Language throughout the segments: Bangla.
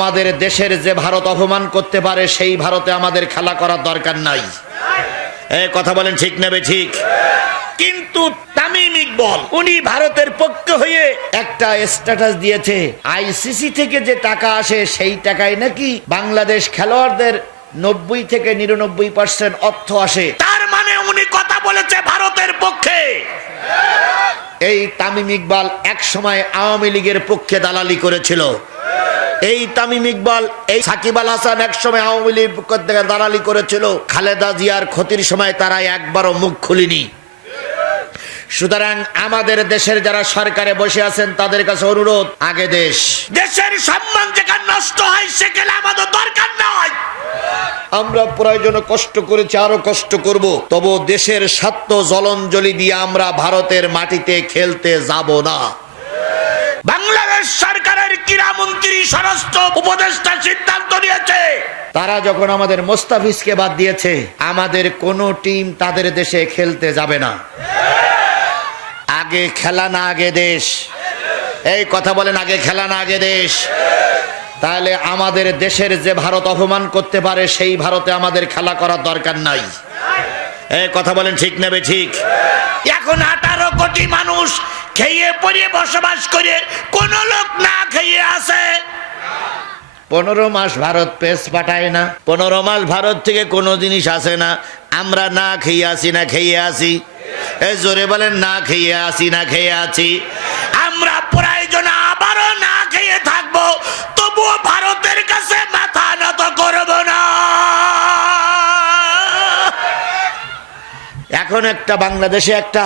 আমাদের দেশের যে ভারত অপমান করতে পারে, সেই ভারতে আমাদের খেলা করার দরকার নাই। কথা বলেন ঠিক নেবে ঠিক? কিন্তু তামিম ইকবল, উনি ভারতের পক্ষে হয়ে একটা স্ট্যাটাস দিয়েছে। আইসিসি থেকে যে টাকা আসে, সেই টাকায় নাকি বাংলাদেশ খেলোয়াড়দের নব্বই থেকে নিরানব্বই পার্সেন্ট অর্থ আসে। তার মানে উনি কথা বলেছে ভারতের পক্ষে। এই তামিম ইকবাল এক সময় আওয়ামী লীগের পক্ষে দালালি করেছিল। এই তামিম ইকবাল এই সাকিব আল হাসান একসময় আওয়ামী লীগের পক্ষ থেকে দালালি করেছিল। খালেদা জিয়ার ক্ষতির সময় তারা একবারও মুখ খুলিনি। সুতরাং আমাদের দেশের যারা সরকারে বসে আছেন তাদের কাছে অনুরোধ আগে দেশ। দেশের সম্মান যেখানে নষ্ট হয় সেখানে আমাদের দরকার নয় আমরা প্রয়োজনে কষ্ট করেছি আরও কষ্ট করব। তবু দেশের স্বার্থ জলঞ্জলি দিয়ে আমরা ভারতের মাটিতে খেলতে যাব না। বাংলাদেশ সরকারের ক্রীড়ামন্ত্রী স্বরাষ্ট্র উপদেষ্টা সিদ্ধান্ত নিয়েছে। তারা যখন আমাদের মোস্তাফিজকে বাদ দিয়েছে আমাদের কোনো টিম তাদের দেশে খেলতে যাবে না। আগে খেলা না আগে দেশ। এই কথা বলেন আগে খেলা না আগে দেশ। তাহলে আমাদের দেশের যে ভারত অপমান করতে পারে সেই ভারতে আমাদের খেলা করার দরকার নাই। এই কথা বলেন ঠিক নেবে ঠিক? এখন আঠারো কোটি মানুষ খেয়ে পরে বসবাস করে, কোন লোক না খেয়ে আছে। পনেরো মাস ভারত পেস পাঠায় না, পনেরো মাস ভারত থেকে কোনো জিনিস আসে না। আমরা না খেয়ে আসি না খেয়ে আসি এ জোরে বলেন, না খেয়ে আসি না খেয়ে আছি। এখন একটা বাংলাদেশে একটা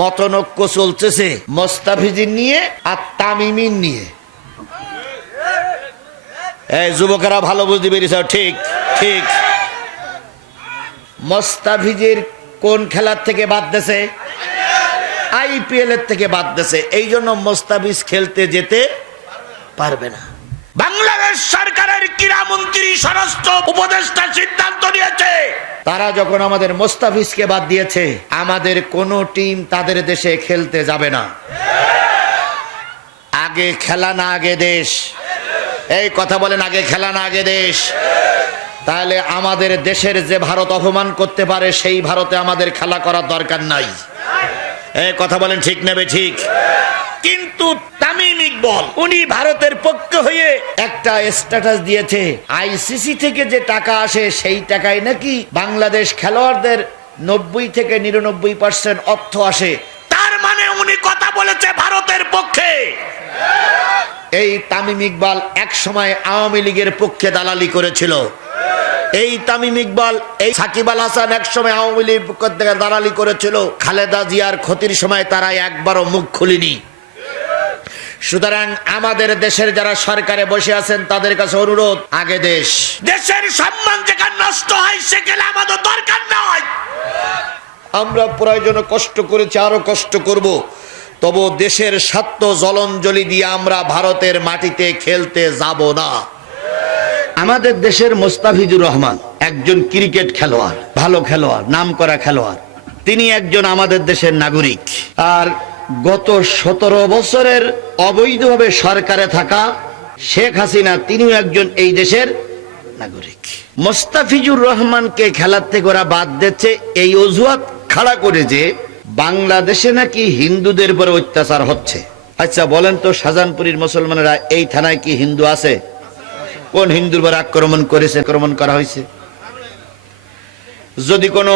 মতনৈক্য চলতেছে মোস্তাফিজিন নিয়ে আর তামিমিন নিয়ে। এই যুবকেরা ভালো বুঝতে পেরেছ, ঠিক ঠিক। মোস্তাফিজের কোন খেলার থেকে বাদ দিছে আইপিএল এর থেকে বাদ দিছে এই জন্য মোস্তাফিজ খেলতে যেতে পারবে না। বাংলাদেশ সরকারের ক্রীড়ামন্ত্রী, স্বরাষ্ট্র উপদেষ্টা সিদ্ধান্ত নিয়েছে। তারা যখন আমাদের মোস্তাফিজকে বাদ দিয়েছে, আমাদের কোনো টিম তাদের দেশে খেলতে যাবে না। আগে খেলা না, আগে দেশ। এই কথা বলেন, আগে খেলা না, আগে দেশ। তাহলে আমাদের দেশের যে ভারত অপমান করতে পারে, সেই ভারতে আমাদের খেলা করার দরকার নাই। এই কথা বলেন, ঠিক নেবে, ঠিক। কিন্তু তামিম ইকবল উনি ভারতের পক্ষে হয়ে একটা স্ট্যাটাস দিয়েছে। আইসিসি থেকে যে টাকা আসে সেই টাকায় নাকি বাংলাদেশ খেলোয়াড়দের নব্বই থেকে নিরানব্বই পার্সেন্ট অর্থ আসে। তার মানে উনি কথা বলেছে ভারতের পক্ষে। এই তামিম ইকবাল এক সময় আওয়ামী লীগের পক্ষে দালালি করেছিল। এই তামিম ইকবাল এই সাকিব আল হাসান এক সময় আওয়ামী লীগের পক্ষ থেকে দালালি করেছিল। খালেদা জিয়ার ক্ষতির সময় তারা একবারও মুখ খুলিনি। সুতরাং আমাদের দেশের যারা সরকারে বসে আছেন তাদের কাছে অনুরোধ আগে দেশ। দেশের সম্মান যেখানে নষ্ট হয় সেখানে আমাদের দরকার নয়। আমরা প্রয়োজনে কষ্ট করেছি আরও কষ্ট করব। তবু দেশের স্বার্থ জলঞ্জলি দিয়ে আমরা ভারতের মাটিতে খেলতে যাব না। আমাদের দেশের মোস্তাফিজুর রহমান একজন ক্রিকেট খেলোয়াড় ভালো খেলোয়াড় নাম করা খেলোয়াড়। তিনি একজন আমাদের দেশের নাগরিক। আর গত সতেরো বছরের অবৈধভাবে সরকারে থাকা শেখ হাসিনা, তিনিও একজন এই দেশের নাগরিক। মোস্তাফিজুর রহমানকে খেলার থেকে ওরা বাদ দিচ্ছে। এই অজুহাত খাড়া করে যে বাংলাদেশে নাকি হিন্দুদের উপরে অত্যাচার হচ্ছে। আচ্ছা বলেন তো, শাহজাহানপুরীর মুসলমানেরা এই থানায় কি হিন্দু আছে? কোন হিন্দুর উপর আক্রমণ করেছে, আক্রমণ করা হয়েছে? যদি কোনো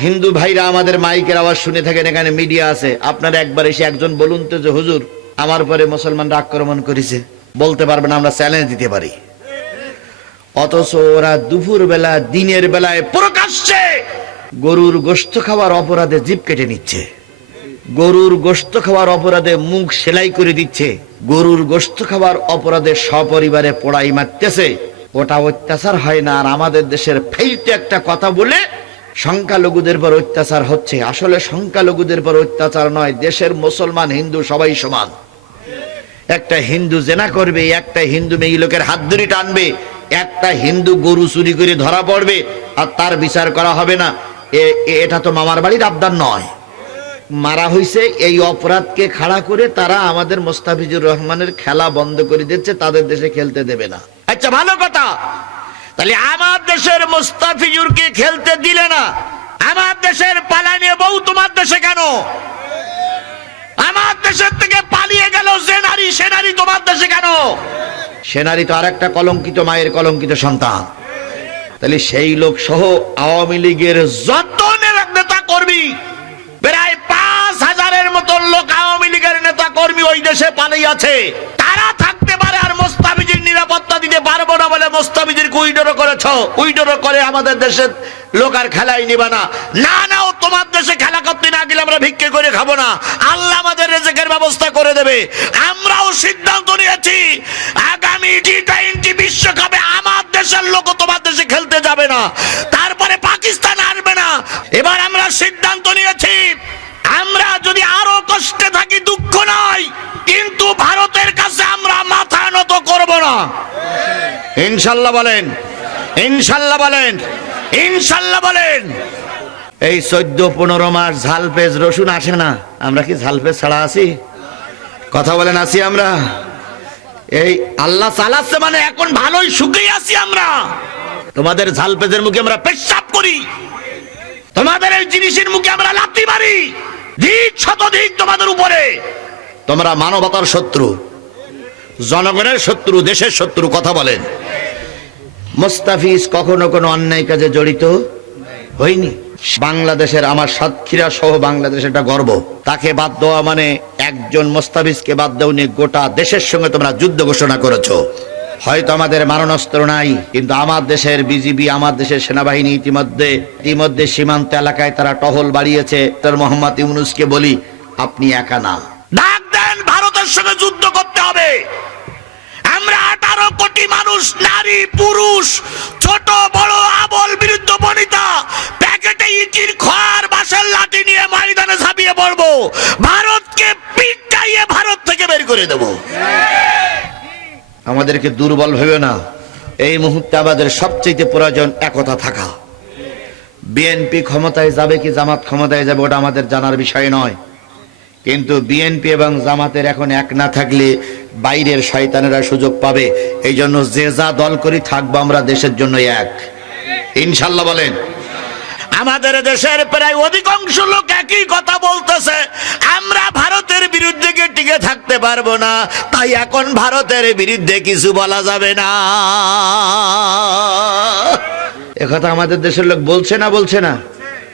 হিন্দু ভাইরা আমাদের মাইকের আওয়াজ শুনে থাকেন, এখানে মিডিয়া আছে। আপনারা একবার এসে একজন বলুন তো যে, হুজুর, আমার পরে মুসলমানরা আক্রমণ করেছে। বলতে পারবেন আমরা চ্যালেঞ্জ দিতে পারি। অথচ ওরা দুপুর বেলা দিনের বেলায় প্রকাশ্যে গরুর গোস্ত খাওয়ার অপরাধে জিপ কেটে নিচ্ছে। গরুর গোস্ত খাওয়ার অপরাধে মুখ সেলাই করে দিচ্ছে। গরুর গোস্ত খাওয়ার অপরাধে সপরিবারে পোড়াই মারতেছে। ওটা অত্যাচার হয় না, আর আমাদের দেশের ফেলতে একটা কথা বলে সংখ্যালঘুদের পর অত্যাচার হচ্ছে। আসলে সংখ্যালঘুদের পর অত্যাচার নয়, দেশের মুসলমান, হিন্দু সবাই সমান। একটা হিন্দু জেনা করবে, একটা হিন্দু মেয়ে লোকের হাত ধরে টানবে, একটা হিন্দু গরু চুরি করে ধরা পড়বে, আর তার বিচার করা হবে না। এটা তো মামার বাড়ির আবদার নয়। মারা হইছে এই অপরাধকে খাড়া করে তারা আমাদের মোস্তাফিজুর রহমানের খেলা বন্ধ করে দিচ্ছে, তাদের দেশে খেলতে দেবে না। আচ্ছা ভালো কথা। তাহলে আমার দেশের মুস্তাফিজুরকে খেলতে দিলে না। আমার দেশের পালানিয়ে বউ তোমার দেশে কেন? আমার দেশের থেকে পালিয়ে গেল যে নারী, সে নারী তোমার দেশে কেন? সে নারী তো আরেকটা কলঙ্কিত মায়ের কলঙ্কিত সন্তান। তাহলে সেই লোক সহ আওয়ামী লীগের যত নেতা কর্মী প্রায় পাঁচ হাজারের মতো লোক আওয়ামী লীগের নেতা কর্মী ওই দেশে পালিয়ে আছে। তারা থাকতে পারে আর মোস্তাফিজির নিরাপত্তা দিতে মোস্তাফিজির উইডোরো করেছ উইডোরো করে আমাদের দেশের লোক আর খেলাই নিবা না। না না, ও তোমার দেশে খেলা করতে না গেলে আমরা ভিক্ষে করে খাব না। আল্লাহ আমাদের রেজেকের ব্যবস্থা করে দেবে। আমরাও সিদ্ধান্ত নিয়েছি, আগামী টি টোয়েন্টি বিশ্বকাপে আমার ইনশাল্লাহ বলেন ইনশাল্লাহ বলেন ইনশাল্লাহ বলেন। এই চোদ্দ, পনেরো মাস ঝাল পেঁয়াজ রসুন আসে না, আমরা কি ঝাল পেঁয়াজ ছাড়া আছি? কথা বলেন, আছি আমরা? এই আল্লাহ চালাচ্ছে মানে এখন ভালোই সুখেই আছি আমরা। তোমাদের ঝাল পেজের মুখে আমরা পেশাব করি। তোমাদের এই জিনিসের মুখে আমরা লাথি মারি। ধিক শতধিক তোমাদের উপরে। তোমরা মানবতার শত্রু। জনগণের শত্রু, দেশের শত্রু কথা বলেন। মোস্তাফিজ কখনো কোনো অন্যায় কাজে জড়িত হয়নি। বাংলাদেশের আমার সাতক্ষীরা সহ বাংলাদেশ এটা গর্ব। তাকে বাদ দেওয়া মানে একজন মোস্তাফিজকে বাদ দেওয়া গোটা দেশের সঙ্গে তোমরা যুদ্ধ ঘোষণা করেছ। হয়তো আমাদের মারণাস্ত্র নাই, কিন্তু আমার দেশের বিজিবি, আমার দেশের সেনাবাহিনী ইতিমধ্যে ইতিমধ্যে সীমান্ত এলাকায় তারা টহল বাড়িয়েছে। তার মোহাম্মদ ইউনুসকে বলি, আপনি একা না ডাক দেন ভারতের সঙ্গে যুদ্ধ করতে হবে আমরা আঠারো কোটি মানুষ, নারী, পুরুষ, ছোট, বড়, আবল বিরুদ্ধ বনিতা, প্যাকেটে ইটির খড় বাঁশের লাঠি নিয়ে ময়দানে ঝাঁপিয়ে পড়ব। ভারতকে পিটাইয়ে ভারত থেকে বের করে দেবো। আমাদেরকে দুর্বল ভেবে না, এই মুহূর্তে আমাদের সবচেয়ে প্রয়োজন একতা থাকা। বিএনপি ক্ষমতায় যাবে কি জামাত ক্ষমতায় যাবে ওটা আমাদের জানার বিষয় নয়। কিন্তু বিএনপি এবং জামাতের এখন এক না থাকলে বাইরের শয়তানেরা সুযোগ পাবে। এই জন্য যে যা দল করি থাকব আমরা দেশের জন্য এক। ইনশাল্লাহ বলেন। আমাদের দেশের প্রায় অধিকাংশ লোক একই কথা বলতেছে। আমরা ভারতের বিরুদ্ধে টিকে থাকতে পারব না। তাই এখন ভারতের বিরুদ্ধে কিছু বলা যাবে না। একথা আমাদের দেশের লোক বলছে না বলছে না?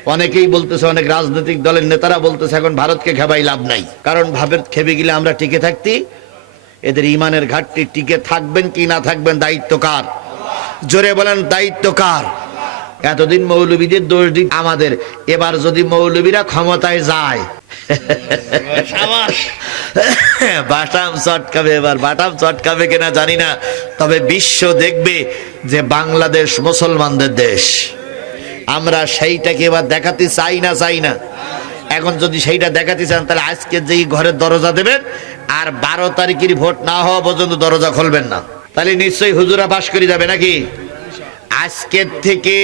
অনেকেই বলতেছে অনেক রাজনৈতিক দলের নেতারা বলতেছে এখন ভারতকে খেবাই লাভ নাই। কারণ ভারত খেবে গেলে আমরা টিকে থাকতি এদের ইমানের ঘাটতি টিকে থাকবেন কি না থাকবেন দায়িত্ব কার? জোরে বলেন, দায়িত্ব কার? এতদিন মৌলবীদের দোষ দিক আমাদের, এবার যদি মৌলবীরা ক্ষমতায় যায়। বাটাম চটকাবে এবার, বাটাম চটকাবে কিনা জানি না, তবে বিশ্ব দেখবে যে বাংলাদেশ মুসলমানদের দেশ। আমরা সেইটাকে এবার দেখাতে চাই না চাই না। এখন যদি সেইটা দেখাতে চান তাহলে আজকে যেই ঘরের দরজা দেবেন আর বারো তারিখের ভোট না হওয়া পর্যন্ত দরজা খুলবেন না। তাহলে নিশ্চয়ই হুজুরা পাশ করে যাবে নাকি? আজকের থেকে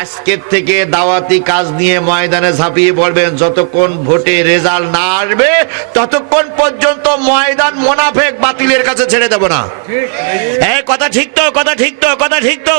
আজকের থেকে দাওয়াতি কাজ নিয়ে ময়দানে ঝাঁপিয়ে পড়বেন। যতক্ষণ ভোটে রেজাল্ট না আসবে ততক্ষণ পর্যন্ত ময়দান মোনাফেক বাতিলের কাছে ছেড়ে দেব না। এই কথা ঠিক তো কথা ঠিক তো কথা ঠিক তো।